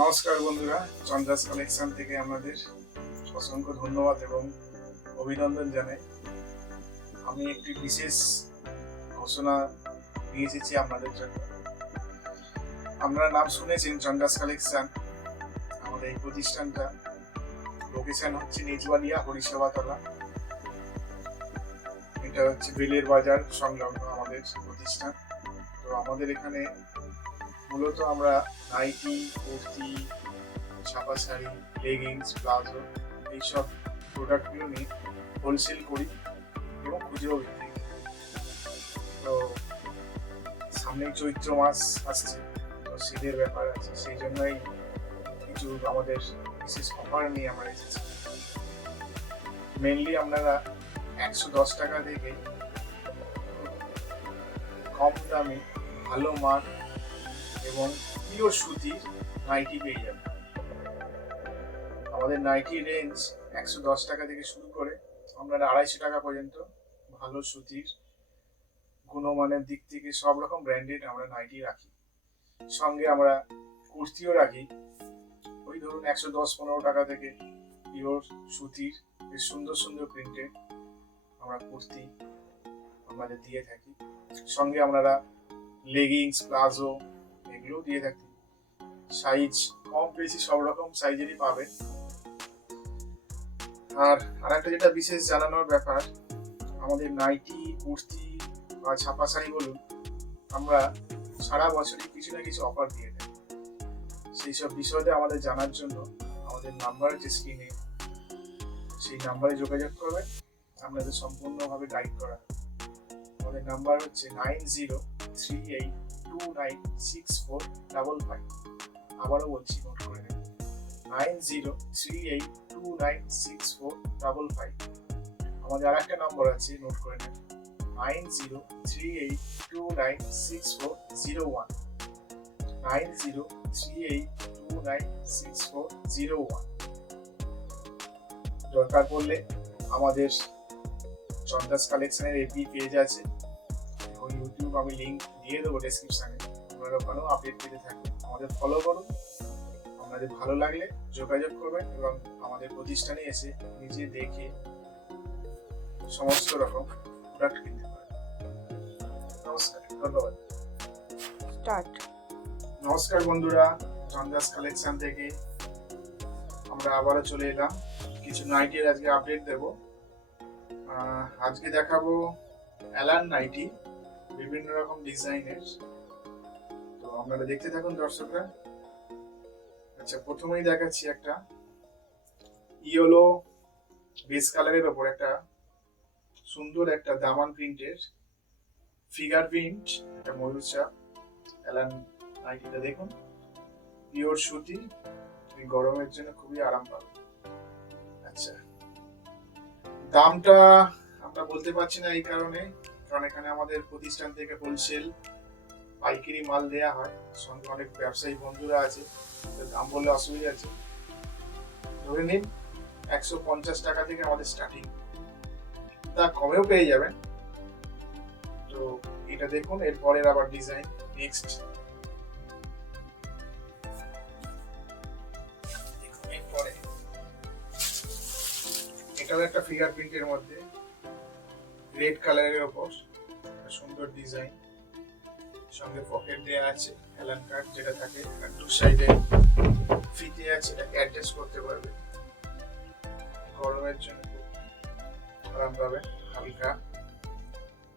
নমস্কার বন্ধুরা, চন্দ্রাস কালেকশন থেকে আমাদের অসংখ্য ধন্যবাদ এবং অভিনন্দন জানাই। আমি একটি বিশেষ ঘোষণা নিয়ে এসেছি আপনাদের জন্য। আপনারা নাম শুনেছেন চন্দ্রাস কালেকশন। আমাদের এই প্রতিষ্ঠানটা লোকেশন হচ্ছে নিজবালিয়া হরিসভাতলা। এটা হচ্ছে বেলের বাজার সংলগ্ন আমাদের প্রতিষ্ঠান। তো আমাদের এখানে মূলত আমরা নাইটি, কুর্তি, ছাপা শাড়ি, লেগিংস, প্লাজো এইসব প্রোডাক্টগুলো নিয়ে হোলসেল করি এবং খুচরো বিক্রি করি। তো সামনেই চৈত্র মাস আসছে, তো শীতের ব্যাপার আছে, সেই জন্যই কিছু আমাদের বিশেষ অফার নিয়ে আমরা এসেছি। মেনলি আপনারা 110 টাকা থেকে কম দামে ভালো মান এবং পিওর সুতির নাইটি পেয়ে যাবেন। আমাদের নাইটি রেঞ্জ 110 টাকা থেকে শুরু করে আপনারা 250 টাকা পর্যন্ত ভালো সুতির গুণমানের দিক থেকে সব রকম ব্র্যান্ডেড আমরা নাইটি রাখি। সঙ্গে আমরা কুর্তিও রাখি। ওই ধরুন 110-15 টাকা থেকে পিওর সুতির বেশ সুন্দর সুন্দর প্রিন্টেড আমরা কুর্তি আমাদের দিয়ে থাকি। সঙ্গে আপনারা লেগিংস, প্লাজো এগুলো দিয়ে থাকি। সাইজ কম বেশি সব রকম সাইজেরই পাবেন। আর আরেকটা যেটা বিশেষ জানানোর ব্যাপার, আমাদের নাইটি, কুর্তি বা ছাপা শাড়ি বলুন, আমরা সারা বছরই কিছু না কিছু অফার দিয়ে থাকি। সেই সব বিষয়টা আমাদের জানার জন্য আমাদের নাম্বার যে স্ক্রিনে, সেই নাম্বারে যোগাযোগ করবেন, আপনাদের সম্পূর্ণভাবে গাইড করা হবে। আমাদের নাম্বার হচ্ছে 9038296455। আবারও বলছি, নোট করে নেবেন, 9038296455। আমাদের আর একটা নম্বর আছে, নোট করে নেবেন, 9038296401, 9038296401। দরকার পড়লে আমাদের চন্দ্রাস কালেকশনের এপি পেজ আছে, এবং ইউটিউব আমি লিংক দিয়ে দেবো ডেসক্রিপশনে, আপনারা ওখানেও আপডেট পেতে থাকবেন। আমাদের ফলো করুন, আপনাদের ভালো লাগলে যোগাযোগ করবেন এবং আমাদের প্রতিষ্ঠানে এসে নিজে দেখে সমস্ত রকম প্রোডাক্ট কিনতে পারেন। নমস্কার, ধন্যবাদ। নমস্কার বন্ধুরা, চন্দ্রাস কালেকশন থেকে আমরা আবারও চলে এলাম। কিছু নাইটির আজকে আপডেট দেব। আজকে দেখাবো অ্যালান নাইটি, বিভিন্ন রকম ডিজাইনের। তো আপনারা দেখতে থাকুন দর্শকরা। আচ্ছা, প্রথমেই দেখাচ্ছি একটা ইয়েলো বেস কালারের ওপর একটা সুন্দর একটা দামান প্রিন্টের ফিগার প্রিন্ট, একটা ময়ূর চাপ অ্যালান নাইটিটা দেখুন। পিওর সুতি, গরমের জন্য খুবই আরাম পাবে। আচ্ছা, দামটা আমরা বলতে পারছি না এই কারণে, কারণ এখানে আমাদের প্রতিষ্ঠান থেকে হোলসেল পাইকারি মাল দেয়া হয়। সঙ্গে অনেক ব্যবসায়ী বন্ধুরা আছে, দাম বললে অসুবিধা আছে। ধরে নিন 150 টাকা থেকে আমাদের স্টার্টিং, তা কমেও পেয়ে যাবেন। তো এটা দেখুন, এরপরের আবার ডিজাইন নেক্সট। এরপরে এটাও একটা ফিগার প্রিন্টের মধ্যে রেড কালারের ওপর সুন্দর ডিজাইন, সঙ্গে পকেট দেয়া আছে অ্যালান কাট যেটা থাকে, আর দু সাইডে ফিতে আছে, এটাকে অ্যাডজাস্ট করতে পারবে। গরমের জন্য আরাম পাবে, হালকা।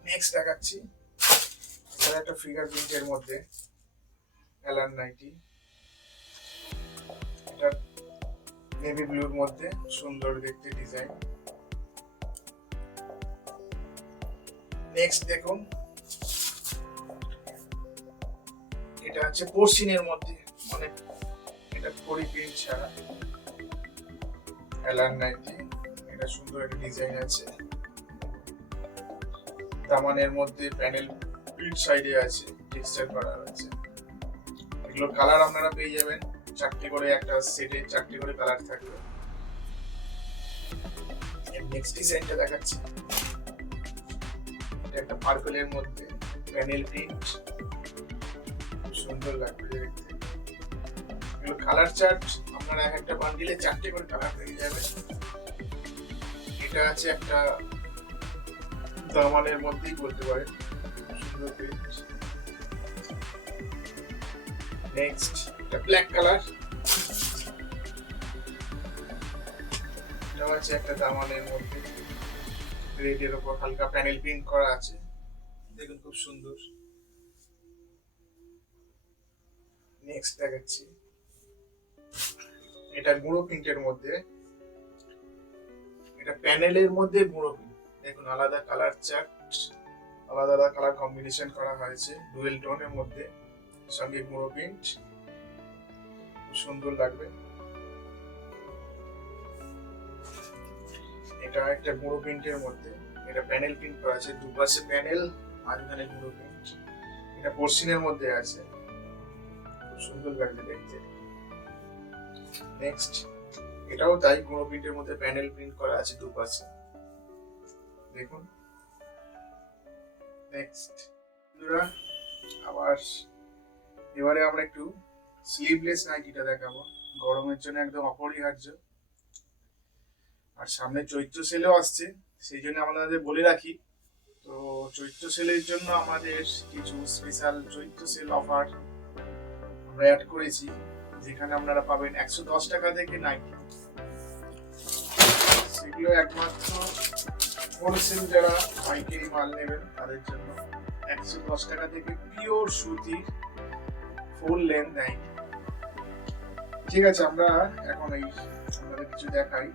নেক্সট দেখাচ্ছি, এটা একটা ফিগার প্রিন্টের মধ্যে অ্যালান নাইটি, এটা নেভি ব্লুর মধ্যে সুন্দর দেখতে ডিজাইন। নেক্সট দেখুন, এটা হচ্ছে পশ্চিমের মধ্যে, মানে এটা কড়ি প্রিন্ট ছাড়া অ্যালান নাইটি। এটা সুন্দর একটা ডিজাইন আছে, দামানের মধ্যে প্যানেল প্রিন্ট সাইডে আছে, টেক্সচার করা আছে। এগুলো কালার আপনারা পেয়ে যাবেন, 4টে করে, একটা সেটে 4টে করে কালার থাকবে। নেক্সট ডিজাইনটা দেখাচ্ছি, এটা একটা পার্পলের মধ্যে প্যানেল প্রিন্ট, সুন্দর লাগবে দেখতে। এগুলো কালার চার্ট, আপনারা এক একটা বান্ডিলে 4টে করে কালার পেয়ে যাবে। এটা আছে একটা দামানের মধ্যেই বলতে পারেন, সুন্দর প্রিন্ট। নেক্সট এটা ব্ল্যাক কালার, এটাও আছে একটা দামানের মধ্যে, রেড এর উপর হালকা প্যানেল প্রিন্ট করা আছে, দেখুন খুব সুন্দর। নেক্সট দেখাচ্ছি, এটা গুঁড়ো প্রিন্টের মধ্যে, এটা প্যানেলের মধ্যে গুঁড়ো প্রিন্ট, দেখুন আলাদা কালার চার্ট, আলাদা আলাদা কালার কম্বিনেশন করা হয়েছে ডুয়েল টোনের মধ্যে, সঙ্গে গুঁড়ো প্রিন্ট, খুব সুন্দর লাগবে। এটা একটা গুঁড়ো প্রিন্টের মধ্যে, এটা প্যানেল প্রিন্ট করা আছে, দুপাশে প্যানেল, মাঝখানে গুঁড়ো প্রিন্ট, এটা পোর্সিনের মধ্যে আছে, খুব সুন্দর লাগছে দেখতে। নেক্সট এটাও তাই, গুঁড়ো প্রিন্টের মধ্যে প্যানেল প্রিন্ট করা আছে দুপাশে, দেখুন। নেক্সট আবার এবারে আমরা একটু স্লিভলেস নাইটিটা দেখাবো, গরমের জন্য একদম অপরিহার্য। আর সামনে চৈত্র সেলও আসছে, সেই জন্য আমাদের বলে রাখি, তো চৈত্র সেলের জন্য আমাদের কিছু স্পেশাল চৈত্র সেল অফার আমরা অ্যাড করেছি, যেখানে আপনারা পাবেন 110 টাকা থেকে নাইটি। সেগুলো একমাত্র হোলসেল যারা পাইকারি মাল নেবেন তাদের জন্য 110 টাকা থেকে পিওর সুতির ফুল লেন্থ নাইটি। ঠিক আছে, আমরা এখন এই আপনাদের কিছু দেখাই,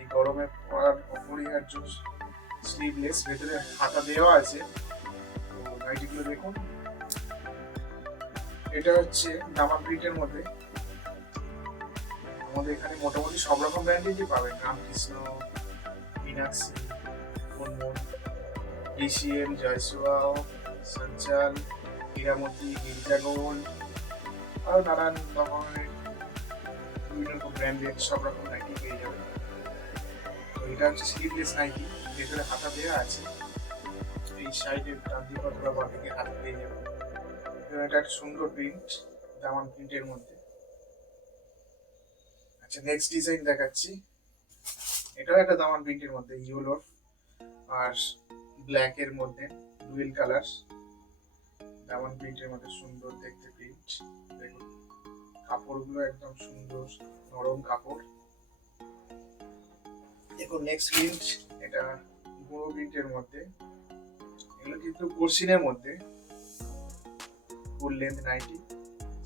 এই গরমে পরার অপরিহার্য স্লিভলেস, ভেতরে হাতা দেওয়া আছে, তো নাইটিগুলো দেখুন। এটা হচ্ছে দামা প্রিন্টের মধ্যে, আমাদের এখানে মোটামুটি সব রকম ব্র্যান্ডেরই পাবেন, রামকৃষ্ণ, মিনাক্সি, মনমোহন, ডিসিএম, জয়সওয়াল, সঞ্চাল, হীরামতি, মির্জা গোল্ড, আরো নানান রকমের বিভিন্ন রকম ব্র্যান্ডের সব রকম নাইটি পেয়ে যাবেন। তো এটা হচ্ছে স্লিভলেস নাইটি, ভেতরে হাতা দেওয়া আছে, এই সাইডের ডান দিকে অথবা বাঁ দিকে হাতা পেয়ে যাবেন। এটা একটা সুন্দর প্রিন্ট, দামান প্রিন্টের মধ্যে। আচ্ছা, নেক্সট ডিজাইন দেখাচ্ছি, এটাও একটা দামান প্রিন্টের মধ্যে, ইয়েলো আর ব্ল্যাক এর মধ্যে ডুয়েল কালার, দামান প্রিন্টের মধ্যে সুন্দর দেখতে প্রিন্ট, দেখুন কাপড়গুলো একদম সুন্দর নরম কাপড়। দেখুন নেক্সট প্রিন্ট, এটা গুঁড়ো প্রিন্টের মধ্যে, এগুলো কিন্তু পোর্সিনের মধ্যে, full length nighty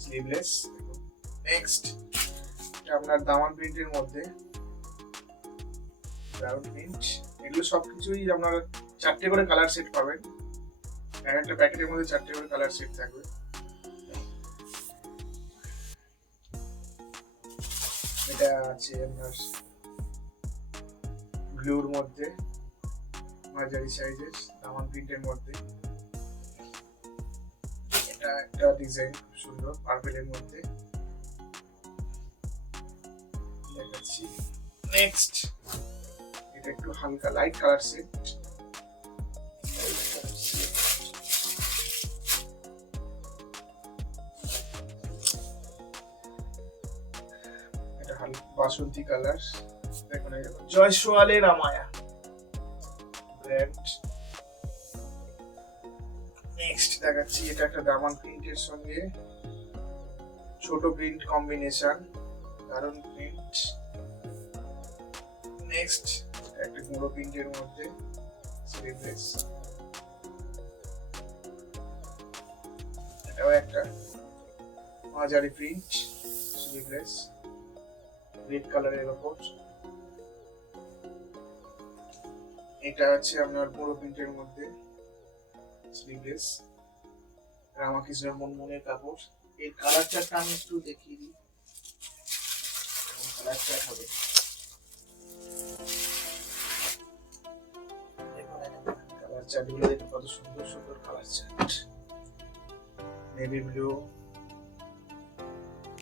sleeveless. Next এটা আপনার দামান প্রিন্টের মধ্যে, ব্রাউন প্রিন্ট, এগুলো সবকিছুই আপনার 4টে করে কালার সেট পাবেন, এক একটা প্যাকেটের মধ্যে 4টে করে কালার সেট থাকবে। এটা আছে আপনার ব্লুর মধ্যে, মাঝারি সাইজের দামান প্রিন্টের মধ্যে, এটা একটা ডিজাইন খুব সুন্দর পার্পেলের মধ্যে দেখাচ্ছি। নেক্সট এটা একটু হালকা লাইট কালার সেট, এটা হালকা বাসন্তী কালার, দেখুন এরকম জয়সওয়ালের আমায়া ব্র্যান্ড। নেক্সট দেখাচ্ছি, এটা একটা দামান প্রিন্টের সঙ্গে ছোট প্রিন্ট কম্বিনেশন, দারুন প্রিন্ট। নেক্সট একটা গুঁড়ো প্রিন্টের মধ্যে স্লিভলেস, এটাও একটা মাঝারি প্রিন্ট স্লিভলেস, রেড কালারের উপর। এটা আছে আপনার গুঁড়ো প্রিন্টের মধ্যে স্লিভলেস, রামকৃষ্ণের মনমোহনের কাপড়। এর কালার চার্টটা আমি একটু দেখিয়ে দিই, কালার চার্ট হবে, কালার চার্টগুলো দেখুন কত সুন্দর সুন্দর colour chart, navy blue,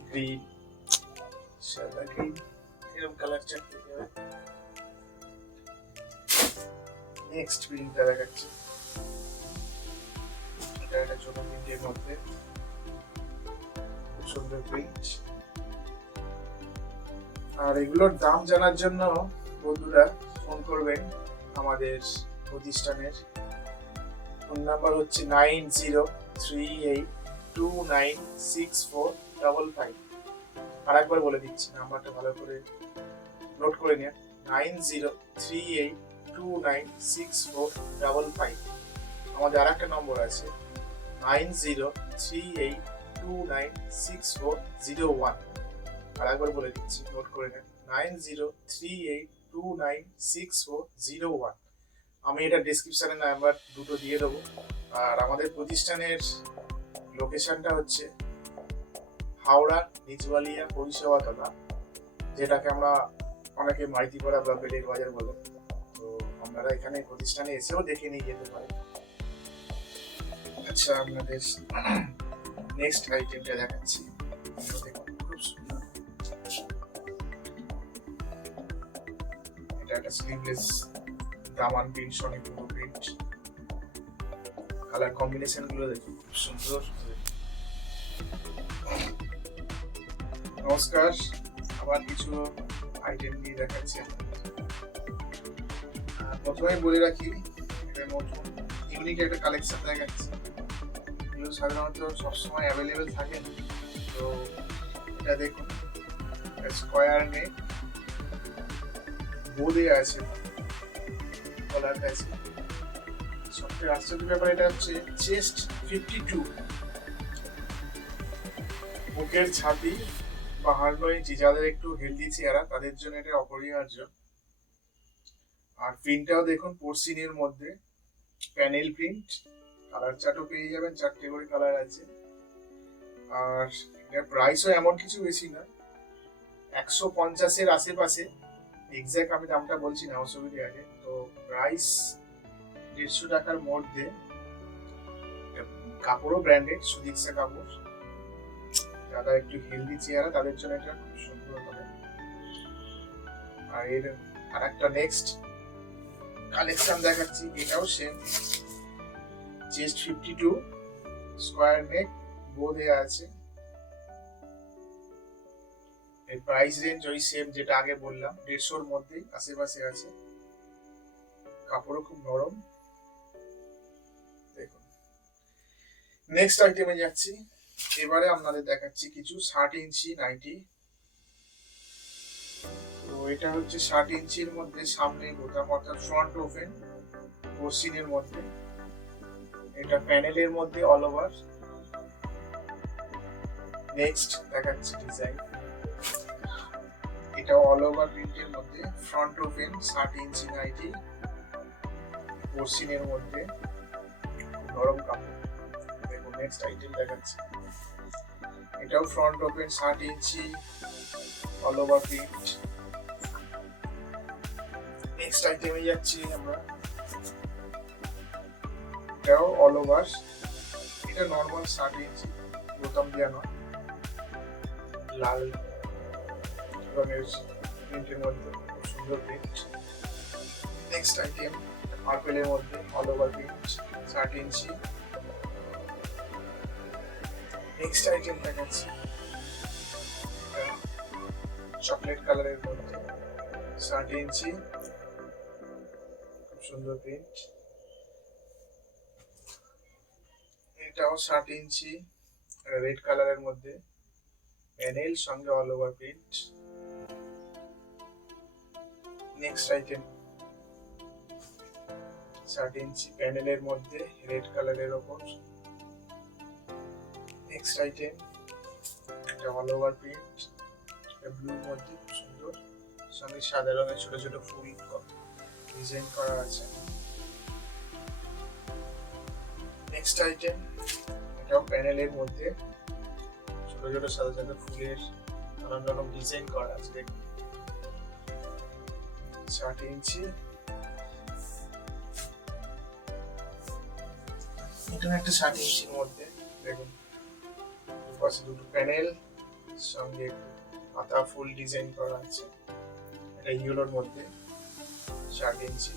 green, সাদা গ্রিন, এরকম কালার চার্ট পেতে হবে। নেক্সট প্রিন্টটা দেখাচ্ছি, এটা একটা ছোট প্রিন্টের মধ্যে, খুব সুন্দর প্রিন্ট, আর এগুলোর দাম জানার জন্য বন্ধুরা ফোন করবেন আমাদের প্রতিষ্ঠানের। ফোন নাম্বার হচ্ছে 9038296455। আর একবার বলে দিচ্ছি, নাম্বারটা ভালো করে নোট করে নিন। 9038296455। আমাদের আর একটা নম্বর আছে 9038296401। আর একবার বলে দিচ্ছি, নোট করে নেন 9038296401। আমি এটা ডেসক্রিপশনে নাম্বার দুটো দিয়ে দেবো। আর আমাদের প্রতিষ্ঠানের লোকেশনটা হচ্ছে হাওড়া নিজওয়ালিয়া পরিষেবা তলা, যেটাকে আমরা অনেকে মাইতিপাড়া বা বেলের বাজার বলে। তো আপনারা এখানে প্রতিষ্ঠানে এসেও দেখে নিয়ে যেতে পারেন। আচ্ছা, আপনাদের নেক্সট আইটেমটা দেখাচ্ছি। খুব সুন্দর, এটা একটা স্লিভলেস দামান প্রিন্ট, সনি পুরো প্রিন্ট। কালার কম্বিনেশন গুলো দেখুন, খুব সুন্দর। নমস্কার, আবার কিছু আইটেম নিয়ে দেখাচ্ছি। প্রথমে বলে রাখি, এটা নতুন ইউনিক একটা কালেকশন দেখাচ্ছি। এগুলো সাধারণত সবসময় অ্যাভেলেবেল থাকে না। তো এটা দেখুন, স্কোয়ার নেক, বোদে আছে, কলার আছে। সবথেকে আশ্চর্য ব্যাপার এটা হচ্ছে চেস্ট 52, বুকের ছাতি বা হাড় ইঞ্চি। যাদের একটু হেলদি চেহারা তাদের জন্য এটা অপরিহার্য। আর প্রিন্টটাও দেখুন পোর্সিনের মধ্যে, প্যানেল প্রিন্ট। কালার চার্টও পেয়ে যাবেন, 4টে করে কালার আছে। আর এর প্রাইসও এমন কিছু বেশি না, 150-এর আশেপাশে। এক্স্যাক্ট আমি দামটা বলছি না, অসুবিধা আছে। তো প্রাইস 150 টাকার মধ্যে। কাপড়ও ব্র্যান্ডেড, সুদীক্ষা কাপড়। যারা একটু হেলদি চেহারা তাদের জন্য এটা খুব সুন্দর হবে। আর এর আর একটা নেক্সট কালেকশন দেখাচ্ছি, এটাও সেম, চেস্ট 52, স্কোয়ার নেক, বো দেয়া আছে। এর প্রাইস রেঞ্জ ওই সেম যেটা আগে বললাম, 150-এর মধ্যেই আশেপাশে আছে। কাপড়ও খুব নরম। দেখুন, নেক্সট আইটেমে যাচ্ছি। এবারে আপনাদের দেখাচ্ছি কিছু 60 ইঞ্চি নাইটি। তো এটা হচ্ছে 60 ইঞ্চির মধ্যে, সামনে বোতাম অর্থাৎ ফ্রন্ট ওপেন, পোর্সিনের মধ্যে। এটা প্যানেলের মধ্যে অল ওভার। নেক্সট দেখাচ্ছি ডিজাইন, এটা অল ওভার প্রিন্টের মধ্যে, ফ্রন্ট ওপেন 60 ইঞ্চি নাইটি, পোর্সিনের মধ্যে, নরম কাপড়। দেখুন নেক্সট আইটেম দেখাচ্ছি, এটাও ফ্রন্ট ওপেন 60 ইঞ্চি, অল ওভার প্রিন্ট। নেক্সট আইটেমে যাচ্ছি আমরা, এটাও অল ওভার। এটা নর্মাল 60 ইঞ্চি, বোতাম দেওয়া নয়, লাল রঙের প্রিন্টের মধ্যে, খুব সুন্দর প্রিন্ট। নেক্সট আইটেম পার্পেলের মধ্যে, অল ওভার প্রিন্ট, 60 ইঞ্চি। নেক্সট আইটেম দেখাচ্ছি, চকলেট কালারের মধ্যে, 60 ইঞ্চি, খুব সুন্দর প্রিন্ট। এটাও 60 ইঞ্চি, রেড কালারের মধ্যে, প্যানেল সঙ্গে all over print. Next item 60 ইঞ্চি, প্যানেলের মধ্যে, রেড কালারের ওপর। নেক্সট আইটেম, এটা অল ওভার প্রিন্ট, ব্লুর মধ্যে, খুব সুন্দর, সঙ্গে সাদা রঙের ছোট ছোট ফুল ডিজাইন করা আছে। নেক্সট আইটেম, এটাও প্যানেলের মধ্যে, ছোট ছোট সাদা সাদা ফুলের নানান রকম ডিজাইন করা আছে। দেখুন 60 ইঞ্চি, এটা একটা 60 ইঞ্চির মধ্যে। দেখুন পাশে দুটো প্যানেল, সঙ্গে পাতা ফুল ডিজাইন করা আছে। এটা ইয়েলোর মধ্যে, 60 ইঞ্চি।